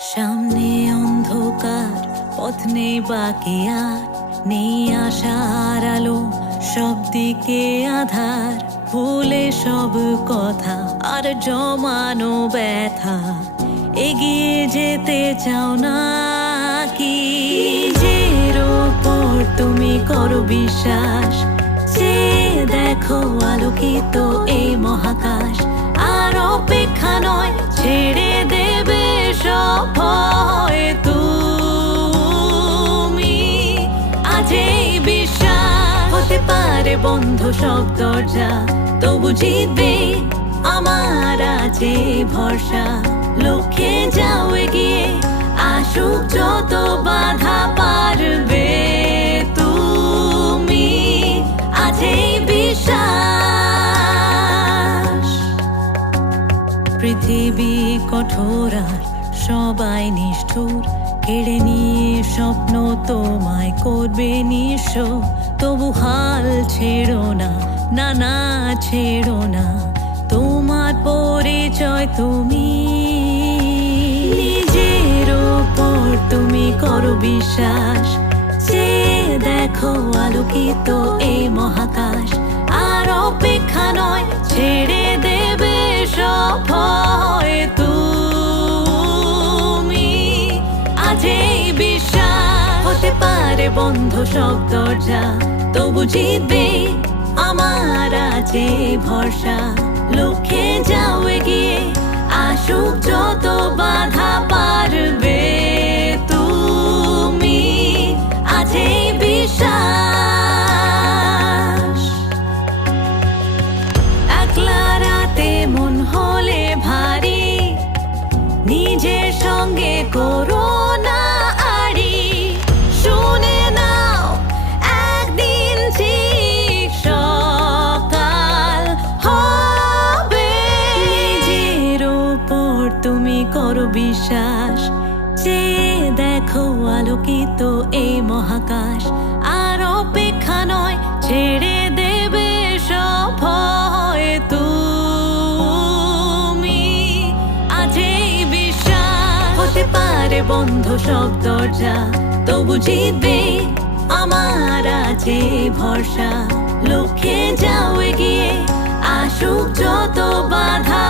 সামনে অন্ধকার, পথ নেই বাকি আর, নেই আশার আলো, সব দিকে আধার, ভুলে সব কথা, আর জমানো ব্যথা। এগিয়ে যেতে চাও না কি? নিজের ওপর তুমি করো বিশ্বাস। যে দেখো আলোকিত এই মহাকাশ, আর অপেক্ষা নয় ছেড়ে দেবে সব তুমি। আজ এই বিশ্বাস হতে পারে বন্ধ সব দরজা। তবু জিতবে আমার আছে ভরসা। লক্ষ্যে যাও এগিয়ে, আসুক যত বাধা পারবে তুমি। এই বিশ্বাস। পৃথিবী কঠোর আর সবাই নিষ্ঠুর, কেড়ে নিয়ে স্বপ্ন তোমায় করবে নিঃস্ব। তবু হাল ছেড়ো না না না ছেড়ো না, তোমার পরিচয় তুমি। নিজের ওপর তুমি করো বিশ্বাস যে দেখো আলোকিত এই মহাকাশ। হতে পারে বন্ধ সব দরজা। তবু জিতবে আমার আছে ভরসা। লক্ষ্যে যাও এগিয়ে আসুক করো বিশ্বাস যে দেখো আলোকিত এই মহাকাশ। আর অপেক্ষা নয়, ছেড়ে দেবে সব তুমি। আজ বিশ্বাস। হতে পারে বন্ধ সব দরজা, তবু জিতবে আমার আছে ভরসা। লক্ষ্যে যাও এগিয়ে, আসুক যত বাধা